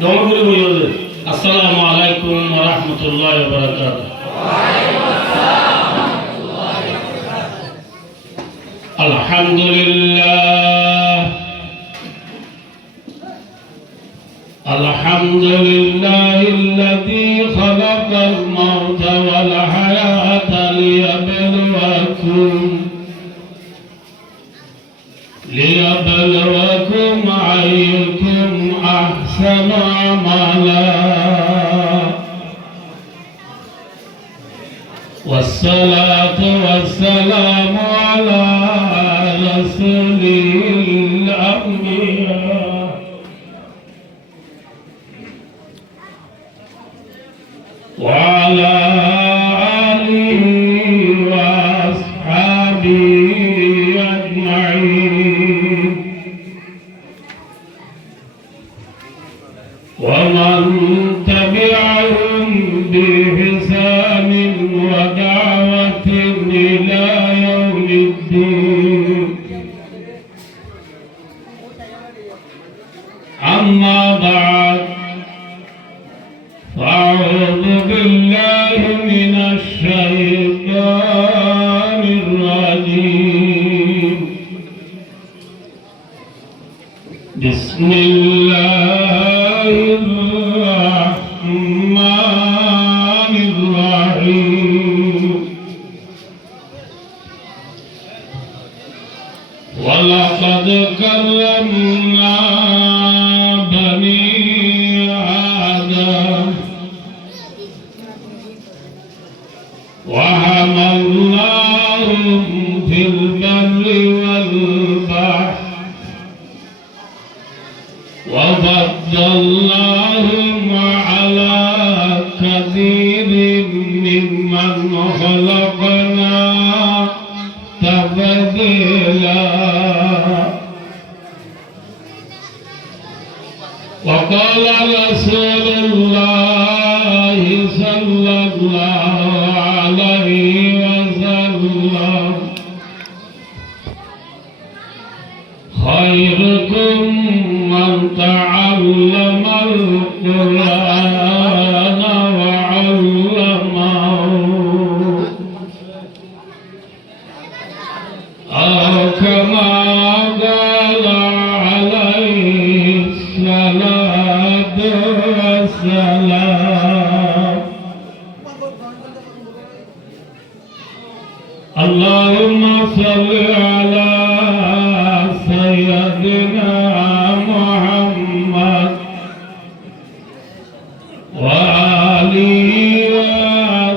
দমগুলো বইলে আসসালামু আলাইকুম ওয়া রাহমাতুল্লাহি ওয়া বারাকাতুহু। আলহামদুলিল্লাহ আলহামদুলিল্লাহিল্লাযী খালাকাল মাউতা ওয়াল হায়াতা লিয়াবলুয়াকুম আইয়ুকুম আহসানু আমালা والصلاة والسلام على رسول الأنبياء وعلى آله وأصحابه أجمعين ومن تبعهم بإحسان ودعوة إلى يوم الدين. أما بعد فأعوذ بالله من الشيطان الرجيم. بسم الله الرحمن الرحيم. ولقد كرمنا بني آدم وحملناهم في البر والبحر وفضلناهم على كثير ممن خلقنا تفضيلا. وقال رسول الله صلى الله عليه وسلم خيركم من تعلم القرآن وعلمه أو كما قال عليه الصلاة والسلام. اللهم صل على سيدنا محمد وآله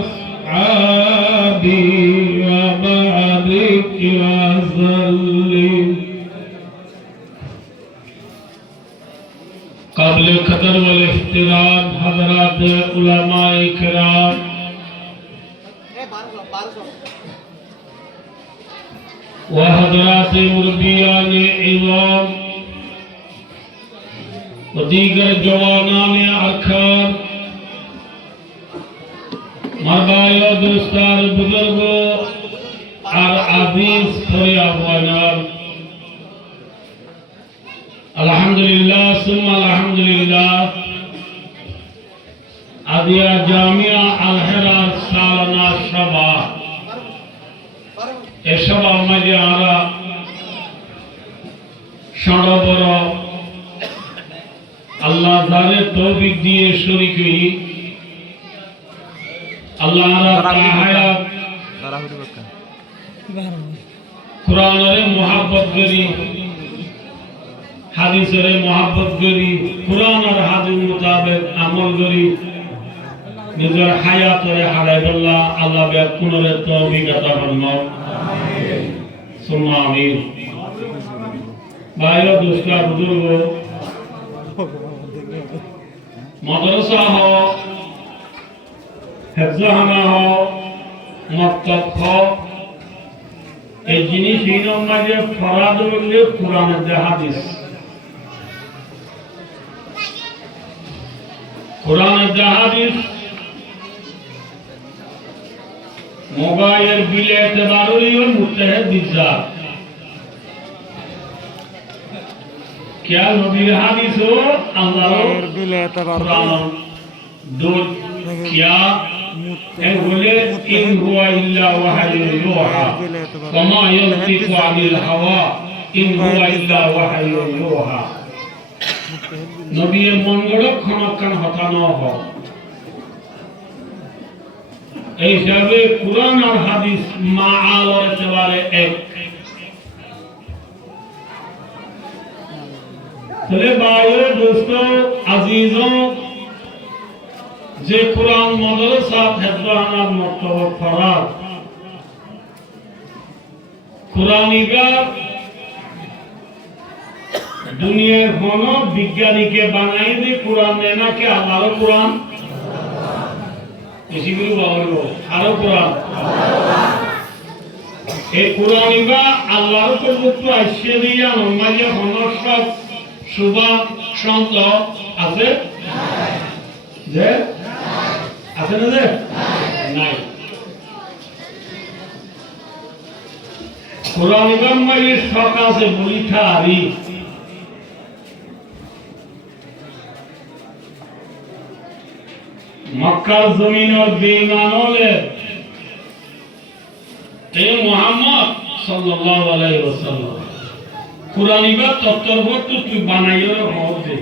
وأصحابه وبارك وسلم. قبل القدر والاحترام حضرات علماء کرام وحضرات مربیان عوام و دیگر جوانان اکھار مربای و دوستان بزرگوں اور عزیز فریابوانان الحمدللہ ثم الحمدللہ আদিয়া জামিয়া আল-হিরার সালানা সভা এ সভা মাঝে আমরা সড়বর আল্লাহ তাআলা তৌফিক দিয়ে শরীক হই আল্লাহ হায়াত কুরআনের মোহাব্বত করি হাদিসের মোহাব্বত করি কুরআন আর হাদিস মোতাবেক আমল করি নিজের হায়াতরে হারাইবাল্লাহ আল্লাহ বেকুনরে তৌফিক আতা ফরমাও আমিন সুম্মা আমিন। ভাই ও দোস্তা বুজুর্গ মাদ্রাসা হো হেফজখানা হো মক্তব হো এই জিনিস এই মাঝে ফরাদ বললে কোরআনের যে হাদিস কোরআনের যে হাদিস মোবাইল বিলে এতবারই মুত্তাহিদ বিজাত क्या नबीर हादिस हो अल्लाहर कुरान दो क्या है बोले इन हुआ इल्ला वहयुन यूहा वमा यंतिकु अनिल हवा इन हुआ इल्ला वहयुन यूहा নবীর মঙ্গল ক্ষণকান হতানো হয় এই হিসাবে কুরআন আর হাদিস মাআল একেবারে এক তাহলে ভাইও দোস্ত আজিজও যে কুরআন মাদ্রাসা হেফজানার মক্তব ফরাজ কুরআনিকা দুনিয়ার কোন বিজ্ঞানীকে বানাই দিয়ে কোরআন দেয় না কে আল্লাহর কোরআন বেশি করে বলবো আরো কোরআন এই কোরআনিবা আল্লাহর প্রদত্ত আইসে দিয়া নমাজে হনস সুবা সন্ত আছে যে আছে না যে নাই কোরআনিবা মাইয়ের শখ আছে বলিঠা আরি मक्का जमीन और बेईमानों ने ते मोहम्मद सल्लल्लाहु अलैहि वसल्लम कुरानी बात तत्तर बहुत तो तू बनाइयो रे बहुत दे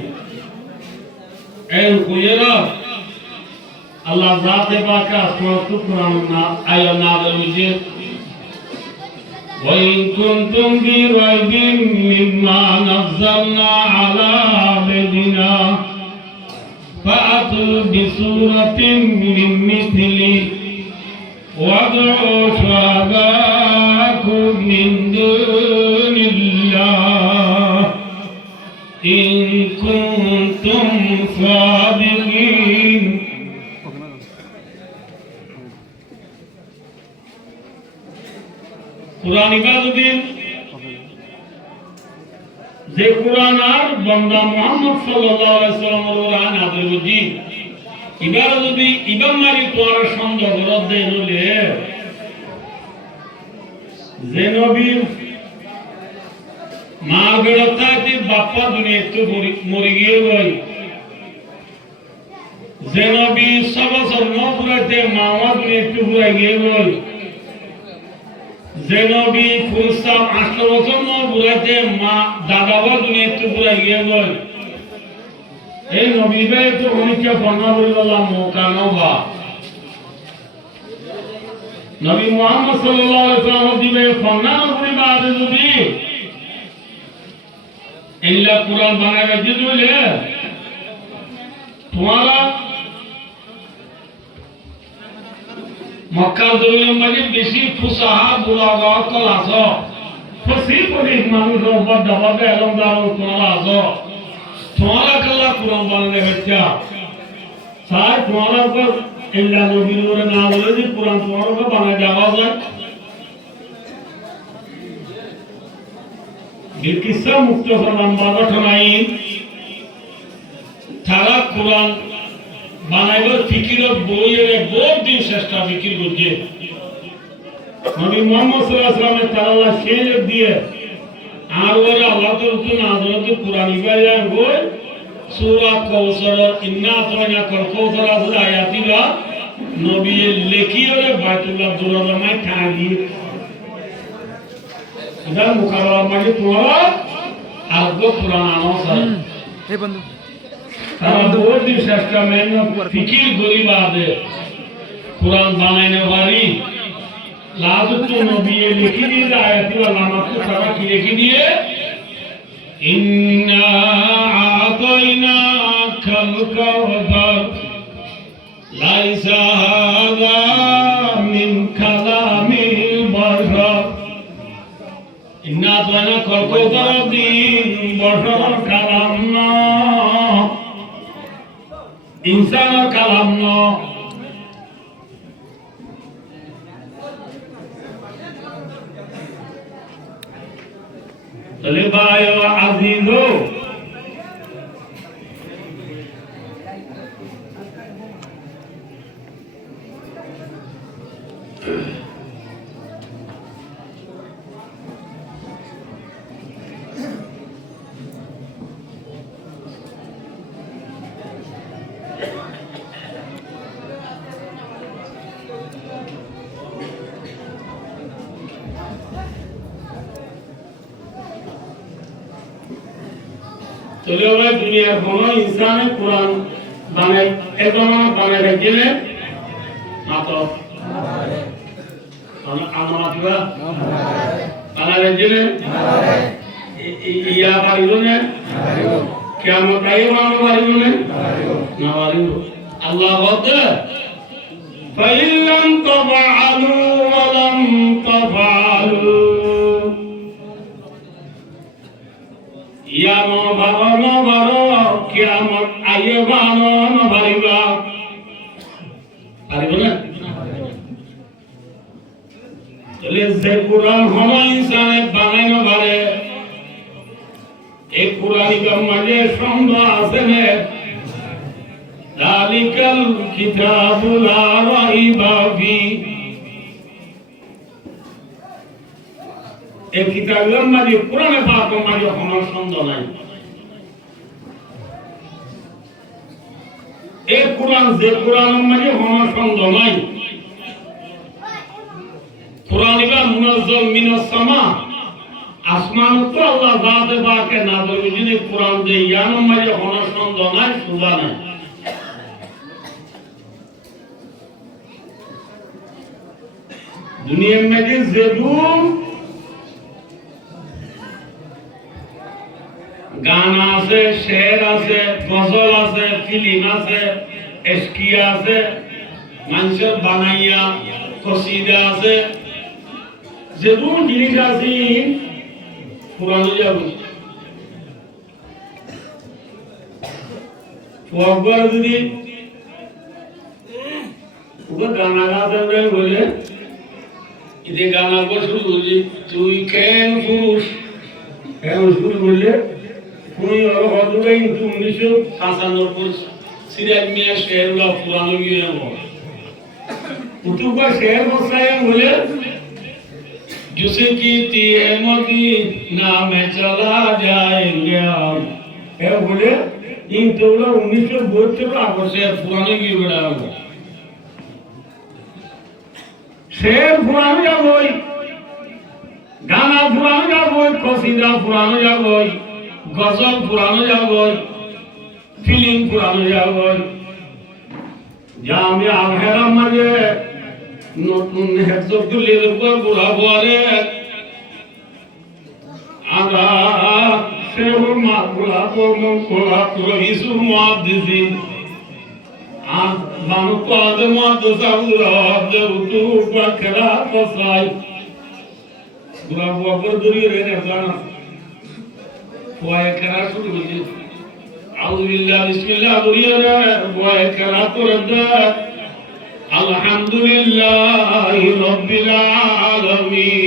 ऐ कोयरा अल्लाह जाते बाका तो कुरान ना आया ना मुझे وإن كنتم في ريب مما نزلنا على عبدنا فأتوا بسورة من مثله وادعوا شهداءكم من دون الله إن كنتم صادقين قرآن ইবাদতের যে কুরআন আর বান্দা মুহাম্মদ সাল্লাল্লাহু আলাইহি ওয়াসাল্লামের কোরআন আদর বুঝি ইবার যদি ইবাম মারি তোর সন্দেহ করত দেন হলে যে নবী মা বেড়াতে বাপ্পা দুনিয়াতে মরে গিয়ে গই যে নবী সবসর নপুরাতে মাওয়া দুনিয়াতে পুরা গিয়ে গই যে নবী ফুলসাম 18 বছর ন বুড়াতে মা দাদাবা দুনিয়াতে পুরা গিয়ে গই এই নবী বে তো অনেকে বর্ণনা করে বললাম মোকানবা নবী মুহাম্মদ সাল্লাল্লাহু আলাইহি ওয়াসাল্লাম দিবে ফন্নান করে বাদে যদি ইল্লা কুরআন বানাবে দিলে তোমারা মক্কা জমিনের মাঝে বেশি ফুসাহা বুড়াগা কল আছো ফসি পরি মানুষ উপর দাবাবে এলম দাও তোমারা আছো তোমারা কাল্লা কুরআন বানালে হচ্ছে সাই তোমারা উপর ইল্লা নবীর ওরে না বলে যে কুরআন তোমার উপর বানায় দেওয়া যায় বিকিসা মুক্তসর নাম্বার ঘটনাই তারা কুরআন বানাইবার ফিকির বইয়ের বহুত দিন চেষ্টা ফিকির করছে নবী মুহাম্মদ সাল্লাল্লাহু আলাইহি ওয়াসাল্লামের তাআলা শের দিয়ে আর ওরা আল্লাহ তো নাযরত কুরআন ইবায়া বই সূরা কাউসার ইন্না আতাইনা কাল কাউসার আছে আয়াতিবা নবী লেখিরে বাইতুল্লাহ দুরামায় খাগি এটা মুকাররম মানে তোরা আর গো কুরআন আনসার হে বন্ধু তারা বহুত দিন চেষ্টা মেহনত ফিকির গরিবাদে কুরআন বানাইনে পারি লাজত নবী লিখি দিয়ে আয়াতি ওয়ালা মাকু তারা কি লিখি দিয়ে ইন্না আতাইনা কাল কাউসার লাইসা হাযা মিন কালামিল বাশার ইন্না আতাইনা কাল কাউসার দিন বাশার কালাম না इंसान कलाम न तले भाइयों अजीजों চলে ভাই দুনিয়ার কোন ইনসানে কোরআন বানাই একদম বানাই রাখলে মাত্র আমরা কিবা বানাই রাখলে ইয়া পারিব না কিয়ামত আই বানানো পারিব না না পারিব আল্লাহ বলে فإن لم تفعلوا ولم تفعلوا يا نبرا কিয়ামত আইয়ে বানানো পারিবা পারিব না তাহলে যে কোরআন হলো ইনসানে বানানো পারে এই কোরআনিক মাঝে সংজ্ঞা আছে না যালিকাল কিতাবু লা রাইবা ফি এই কিতাবের মাঝে কোরআনে পাকের মাঝে কোনো সন্দেহ নাই এই কোরআন যে কোরআনের মাঝে কোনো সন্দেহ নাই কোরআনিকা মুনাজ্জাল মিনাস সামা আসমান তো আল্লাহ জাতে পাকে নাযিল যদি কোরআন যে ইয়ানের মাঝে কোনো সন্দেহ নাই সুজা নাই দুনিয়ার মাঝে যেদুম গান আছে শের আছে গজল আছে ফিল্ম আছে এশকিয়া আছে মানুষের বানাইয়া কসিদা আছে যেদুম জিনিস আছে পুরানো যাবে পরবার যদি ওকে গানা গাতে বলে ইদে গানা বসে বলি তুই কেন পুরুষ কেন শুরু করলে তুমি আরো হজুরে কিন্তু 1997 সিরাজ মিয়া শেরুল্লাহ পুরানো গিয়ে উতুবা শের বসায় বলে जिसे कीती है मदीना में चला जाएंगे हम है बोले इन तो 1972 आगे से पुराने की बड़ा हुआ शेर पुराने जा कोई गाना पुराने जा कोई कसीदा पुराने जा कोई गजल पुराने जा कोई फिल्म पुराने जा कोई जामिया हेरा मजे নতুন হেফজুলের উপর বুড়া বলে আগা সেও মা বুড়া বলম কোলা রহিসু মুহাদ্দিসিন আন বানু পাদ মুহাদ্দিসুরা দেউতু বাকরা ফসাই বুড়া বকর দরি রে জানা ওয়ায় করা শুরু হয়েছে আউযু বিল্লাহি বিসমিল্লাহ বলিয়া ওয়ায় করা তোরদা الحمد لله رب العالمين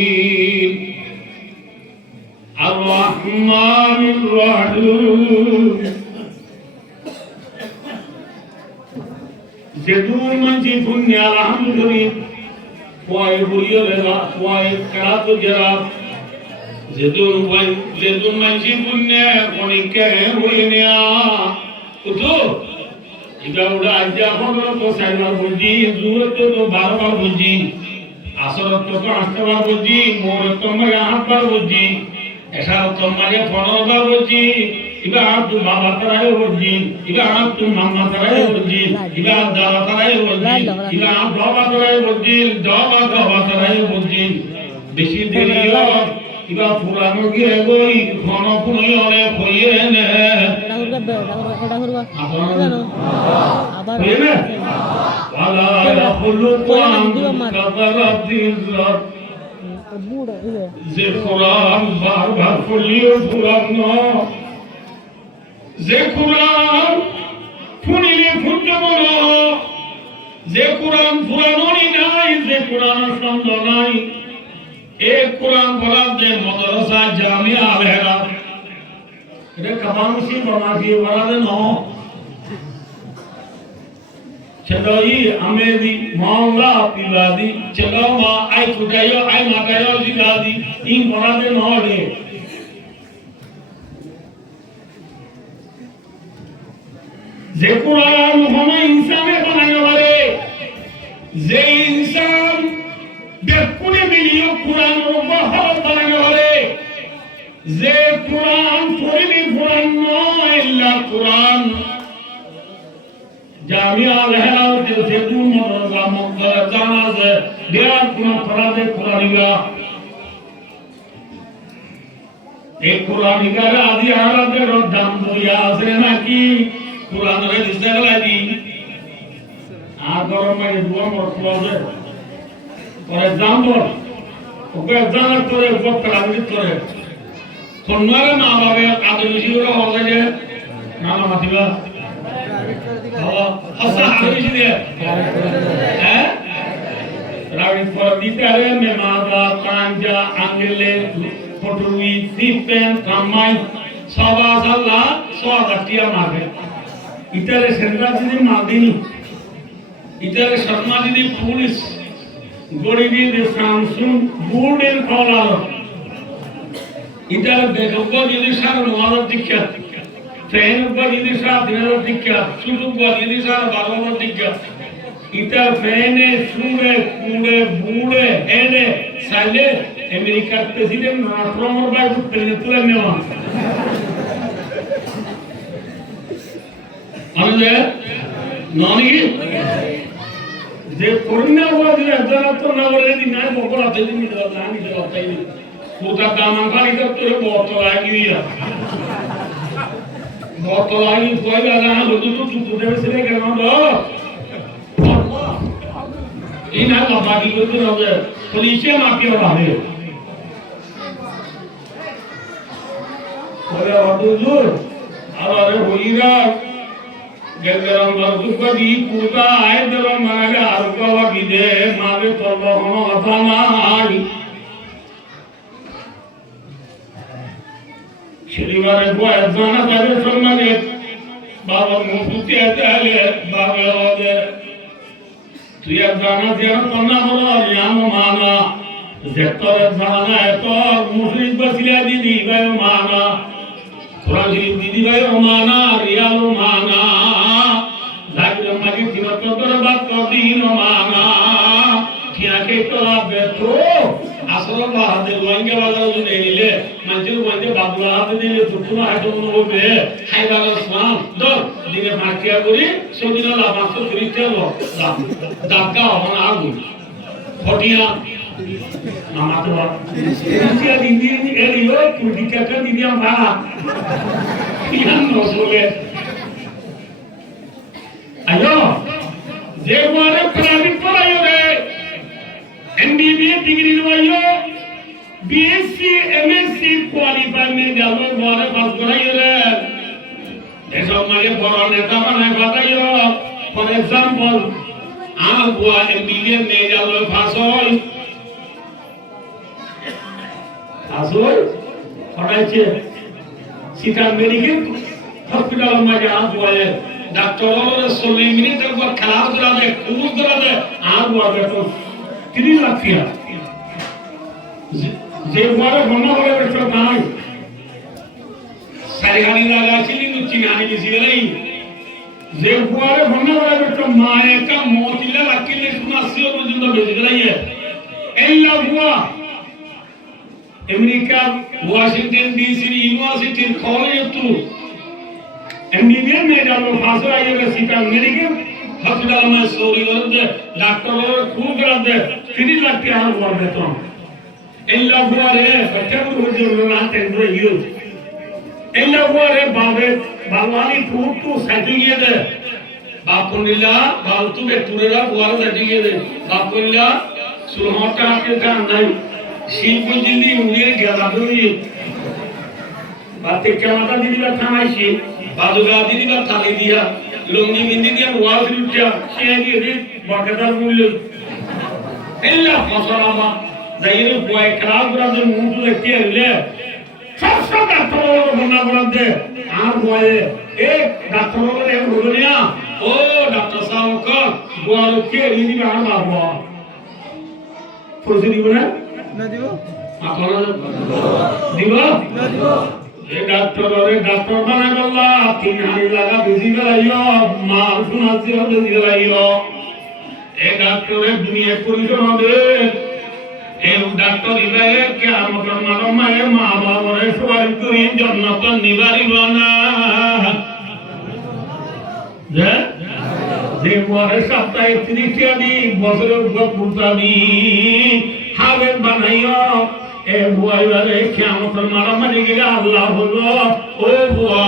الرحمن الرحيم زدور من جي دنيا الحمد لله فوائد بوليو لغا فوائد كرات جراب زدور من جي دنيا كوني كره وينيا كتو ইবা ওরা আজ্জা হলো তো সাইবার বুঝি জুরত তো 12 বার বুঝি আসরত তো 8 বার বুঝি মোর তো মানে 8 বার বুঝি এসার তো মানে 15 বার বুঝি ইবা তো বাবা তারাই বুঝি ইবা তো মাম্মা তারাই বুঝি ইবা দাদা তারাই বুঝি ইবা বাবা তারাই বুঝি দাদা তারাই বুঝি বেশি দেরিও ইবা পুরানো গিয়ে গই ঘন পুনই অনেক হইয়ে নে আবার ওয়ালা ইয়াখলুকুন কাযারাতিল্লাহ যে কোরআন বারবার পড়িও পুরানো যে কোরআন শুনিলে ফুটে বলো যে কোরআন পুরানোই নাই যে কোরআন সন্দেহ নাই এই কোরআন পড়ার যে মাদ্রাসা জামিয়া আল-হেরা এটা কামানুসি বানাকি বলাতে ন चलो ये हमें भी मांगा पिला दी चलो माँ आई फुटायो आई मातायो सिखा दी इन बना दे नौड़े जे कुरान हमें इंसान बनाने वाले जे इंसान बेकुने मिलियो कुरान बहुत बनाने वाले जे कुरान थोड़ी भी कुरान नौ Quran Jamia al-Health Sedu Motorga Mokbar Janaz Dia Kuna Farade Quraniga Ek Quraniga Adi Arade Rodam Duya Asrena ki Quran Re Disagla di Agora mai dua morfose For example ওকে জানার পরে উপর প্রাণিত করে কন্যারা মা বাবা আদর্শীরা হবে যে নানা মাতিবা আচ্ছা আদর্শী দিয়ে হ্যাঁ রাবিত পর দিতে আরে মে মাদা কাঞ্জা আঙ্গেলে ফটুই সিপেন কামাই সবা সাল্লা সোয়াদাটিয়া মাগে ইতারে সেন্দ্রা যদি মাদিনি ইতারে শর্মা যদি পুলিশ গরিবী de Samsung বুড়ের কলার ইটার দেখব যদি সার নওয়াজ দীক্ষা ফ্যান উপর যদি সার দিনের দীক্ষা শুরু উপর যদি সার 12 দীক্ষা ইটার ফ্যানে সুরে কুড়ে বুড়ে এনে সাইলে আমেরিকার প্রেসিডেন্ট ট্রাম্প বাই তুলে তুলে নেওয়া আমাদের ননি যে করুণা ওয়াজি আজারাত না বলে দি না বকরা তেজি নি দাও না নি দাও তাই পুতা দামান খালি তো তোরে বহুত লাগি দিয়া বহুত লাগি কইলা না বলু তো তুই দেবে ছেলে কেন দাও এই না বাবা কি করতে হবে পুলিশে মাপিও হবে ওরে অদুজুর আরে হইরা গেগরাম বারদুকদি পুতা আইদর মারে আরগা বিদে মারে তলহন আতানাই শনিবারে বয় জানা তারে সম্মানে বাবা মুফতি আতালে বাবা ওদে তুই জানা দেন তন্না হলো ইয়াম মানা যেতর জানা এত মুশরিক বসিলা দিদি ভাই মানা কোরআন দিদি ভাই মানা রিয়াল মানা Zagira magi tina todora bakko dino mana tina ke tola betro asro ba hade wange wala june ile manjur wange babla hade dile tutuna hade ono hobe haydar islam do dine martiya kori sodina la baso kristiyano dakka ona agu hotiya namatwa kristiya dindi eliyo politika ka dindiya ba yan no sole ayo je wale private padayo re MBA degree lwayo BSc MSc qualify me jalo wale pass karayo re eso mage boro neta banay batayo for example agua MBA me jalo pass hoy padache sita medical hospital mage agua Doctor Olor Soli minute पर खराब करा दे कूद करा दे आग हुआ तो 3 लाख किया जे वाले बनना वाले बेटा भाई सारिहानी लगा चिली नुची नानी किसी गई जे वाले बनना वाले बेटा मारे का मोतिला लकीले सुनासियो में जिंदा भेज गई है एल्ला हुआ America Washington DC university college तू MBA में जानो फांसो आइएगा सीता मेडिकल हॉस्पिटल में सोरी वरदे डॉक्टर और खूब करदे 3 लाख के हाल हुआ बेतन एल्ला हुआ रे बच्चे को जो ना टेंडर यूज एल्ला हुआ रे बाबे बावाली टू सर्टिफिकेट दे बापुनिला बालतू के टूरेरा हुआ सर्टिफिकेट दे बापुनिला सुलहटा के का नहीं शिल्प जिंदी उंगली गला दुई बातें क्या माता दीदी का खाना शी बाजुगा दीदी का थाली दिया लुंगी बिंदी दिया वाज रुटिया शेगी रे बकदा मुल्ल एल्ला फसरामा जाइरे बॉय क्राउड ब्रदर मुंडू लेके ले सबसे डॉक्टर बनना पड़ते आर बॉय एक डॉक्टर ने बोलिया ओ डॉक्टर साहब का गोल के रीति में आ बाबा फुर्सती बना ना दियो आपन दियो ना दियो डॉक्टर बना गल्ला 3 हानी लगा बिजी गलाइयो माल सुनासी हो बिजी गलाइयो ए डॉक्टर दुनिया परिचय दे ए डॉक्टर इले क्या मतलब मारे माँ बाप रे सवारी करी जन्नत निवारी बना যে যে বরে সপ্তাহে 30 টা দিন বছরে কুরবানি হাবেন বানাইও এ বুয়াইবারে কিয়ামতের মারামারি গেলে আল্লাহ হলো ও বুয়া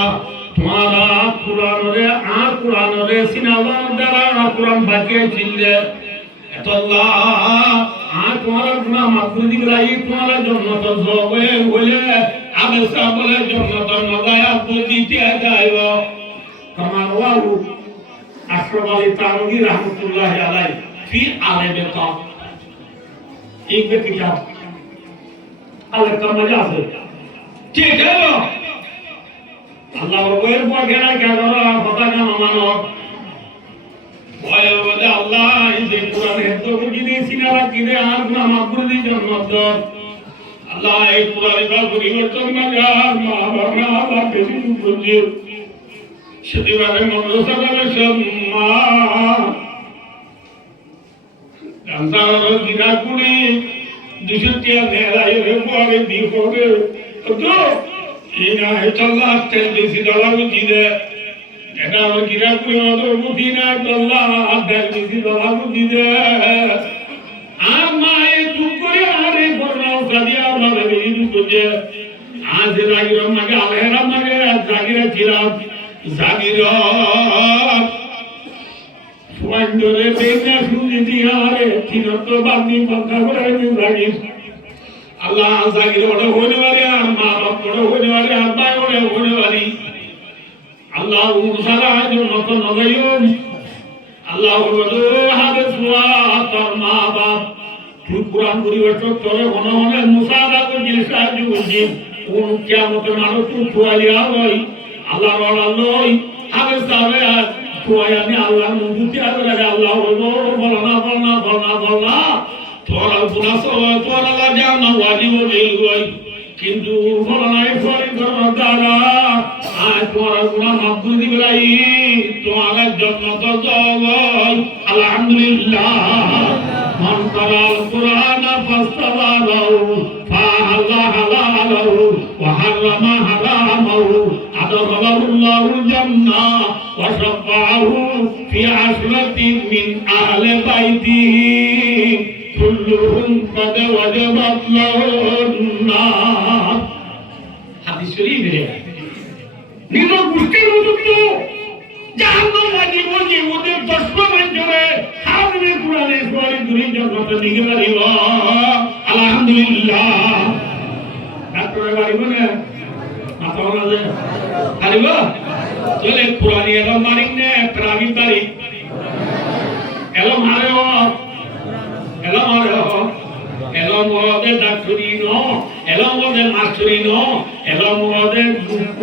তোমারা কুরআনরে আর কুরআনরে সিনাওয়ার দ্বারা কুরআন বাকি ছিলে এতল্লাহ আর তোমারা গুনাহ মাফ করে দিলাই তোমারা জান্নাত যাবে বলে আবে সাবলে জান্নাতের মজায় আপনি দিতে যাইব কামার ওয়াউ আশরাফ আলী তানভী রাহমাতুল্লাহ আলাইহি ফি আলাইকা एक किताब अलग का मजा से ठीक है अल्लाह रब्बुल बगैरा क्या करो पता का मानो ওয়া ওয়া আল্লাহ এই কুরআন হেফজ করে দিয়েছি না কিনে আর গুনাহ মাফ করে দিই জান্নাত আল্লাহ এই কুরআন বা পরিবর্তন না মা বাবা আল্লাহ বেশি বুঝিয়ে সেদিবারে মনোসারে সম্মা अंतर गिरा कुड़ी दुष्टिया नेराई रे परे दी परे तो इना है चल्ला तेल सी दला बुझीदे एटा और गिरा कुड़ी तो बुझीना चल्ला तेल सी दला बुझीदे आ माए तू करे आरे बरनाओ सदिया वाले भी तुझे आज जागिर मगे आलेरा मगे जागिर चिरा जागिर Wandore bena shuji diare tinato bandi bakabare nizagi Allah azagir oda hone wale ar ma bap oda hone wale ar bay oda hone wali Allah ursala jannato nagayum Allah wadu hadiswa tar ma bap tu Quran poribarton tore hone hone musada ko jilsa juji un kiamat maro tu tuali avai Allah wala loi hadisave কোয়ায়ানি আল্লাহ মুক্তি আদরে আল্লাহ বলনা তোরা গুনাহ তোরা লাগাও না ওয়াজিব দিলগই কিন্তু বলনাই ফরি করো দাদা আজ তোরা গুনাহ মাফ করে দিলাই তোমার জান্নাত যাওয়াই আলহামদুলিল্লাহ মান কারাল কুরআন ফাসতাবালাহু ফাহাল্লা হালালাহু ওয়া হারামা হারামাহু আদারাহুল্লাহুল জান্নাহ وشفعه في عشرة من أهل بيته كلهم قد وجبت له النار حديث شريف है निरो गुस्ते मुझको जहन्नम वाली बोली उधर दशवा में जो है हमने कुरान वाली दुनिया जगत निगरा रिवा अल्हम्दुलिल्लाह डॉक्टर वाली बोले माताओं ने हरिवा चले पुरानी एलो मारिक ने प्रावी तारी एलो मारे हो एलो मोदे डाक्टरी नो एलो मोदे मास्टरी नो एलो मोदे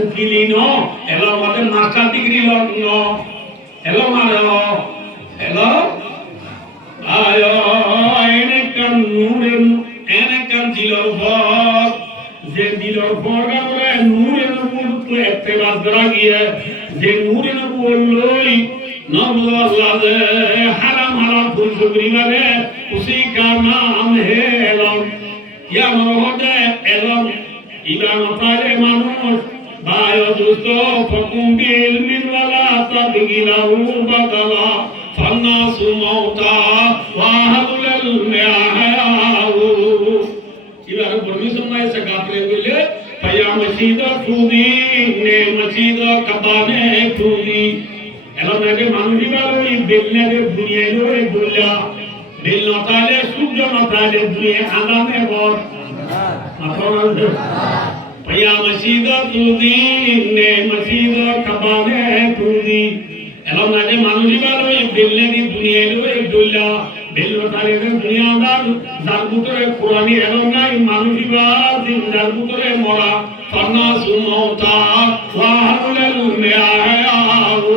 उकिली नो एलो मोदे मास्टर डिग्री नो एलो मारे हो एलो आयो एने कन नूरे एने कन जिलोर भर जे दिलोर भर का बोले नूरे नूर तो एकते बात करा गया যে নূরে নবুল্লই নবুল আল্লাহ দে হারাম হারাম ফুল সুগরিবারে উসি কা নাম হে এলম ইয়া মরহদে এলম ইবান তারে মানুষ বায়ো দুস্ত ফকুম বিল মিন ওয়ালা তাবগিলাহু বাদালা ফান্নাসু মাউতা ওয়া হাদুল মিয়াহু ইবান পরমিশন নাই সকাপরে বলে paya masjida tudi ne masjida kabane tudi elo nage manushi baloi belne de duniya lore bolla bel notale sujjo notale duniya adame bor atonal paya masjida tudi ne masjida kabane tudi elo nage manushi baloi belne de duniya lore bolla bel notale de duniya dar darbutore qurani elo nai manushi ba জিন্দার ভিতরে মরা ফান্নাসু মাউতা ওয়া হাউলাল মিয়াহু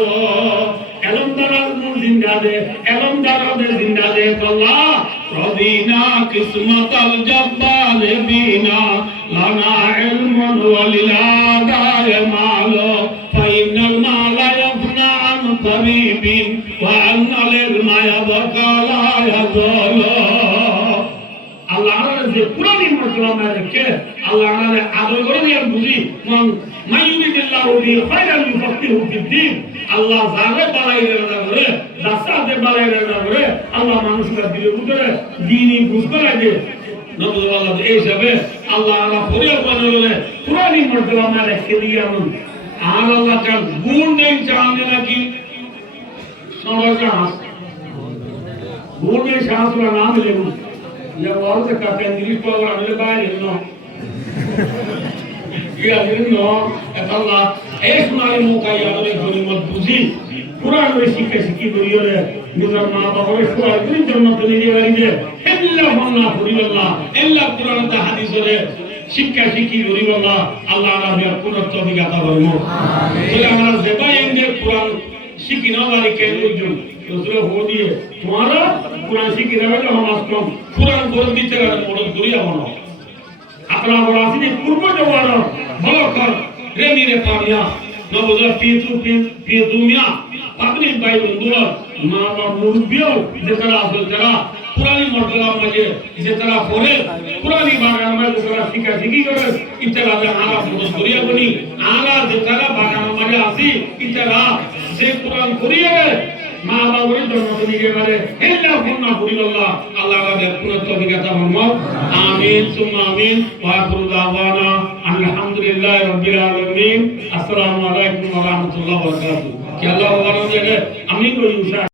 এলম দারাজ জিন্দাদে এলম দারাদে জিন্দাদে আল্লাহ রদিনা কিসমাতাল জব্বাল বিনা লানা ইলমুন ওয়ালিলাদায় মাল final মালা ইয়াফনা আন তাবিবিন ওয়া আনাল ইলমা ইয়াবকা লা ইয়াযাল আল্লাহ যে পুরানি মজমা রেখে আল্লাহ আদর করে দিয়ে বুঝি মান মাইয়ুরিদিল্লাহু বি খায়রান ইউফাক্কিহু ফিদ্দিন আল্লাহ জানে বালাই রাজা করে রাস্তাতে বালাই রাজা করে আল্লাহ মানুষের দিলে ভিতরে দিনই বুঝ করায় যে নবুল আল্লাহ এই হিসাবে আল্লাহ আল্লাহ পরিয়া বলে পুরানি মর্যাদা আমার রেখে দিয়ে আমন আর আল্লাহ কাল গুণ নেই চাঁদে নাকি সবাইকে হাস গুণ নেই শাহসুরা নাম লেবু যে বলতে কাছে ইংলিশ পাওয়ার আমি বাইরে না ইয়া দিন না আল্লাহ এই সুনারে মুকাই আরে গরিমত বুঝি কুরআন এর শিক্ষা শিখি করিরে নিজের মা বাবার সুয়ার দিন জন্নত নিয়ে বাড়িতে ইল্লা মান্না করিল্লাহ ইল্লা কুরআন তা হাদিসের শিক্ষা শিখি করিল্লাহ আল্লাহ আল্লাহ কোন তৌফিক আতা করুন আমিন তাহলে আমরা যেটা এন্ডে কুরআন শিখি না বাড়ি কেন জন্য রসুল হো দিয়ে তোমারা কুরআন শিখি না হলে हम আজকে কুরআন বল দিতে আর মরদ করিয়া বনো আপনারা বড় আসিনি পূর্ব জওয়ার ভালো কর রেমিরে পামিয়া নবজা পিতু মিয়া পাবনি ভাই বন্ধুরা মা বা মুরবিও যেটা আসল যারা পুরানি মর্যাদা মাঝে যেটা পড়ে পুরানি বাগান মাঝে যারা শিক্ষা শিখি করে ইতারা আলা মদত করিয়া বনি আলা যেটা বাগান মাঝে আসি ইতারা যে কুরআন করিয়া মা বাবার জন্য নিয়ে বারে ইল্লা কুন্না কুল্লাহ আল্লাহ আমাদের পুরো তৌফিক আতা ফরমাও আমিন সুম্মা আমিন ওয়া আখিরু দাওয়ানা আলহামদুলিল্লাহি রাব্বিল আলামিন আসসালামু আলাইকুম ওয়া রাহমাতুল্লাহি ওয়া বারাকাতুহু কি আল্লাহ ওয়া রাহমাতুল্লাহি আমি কই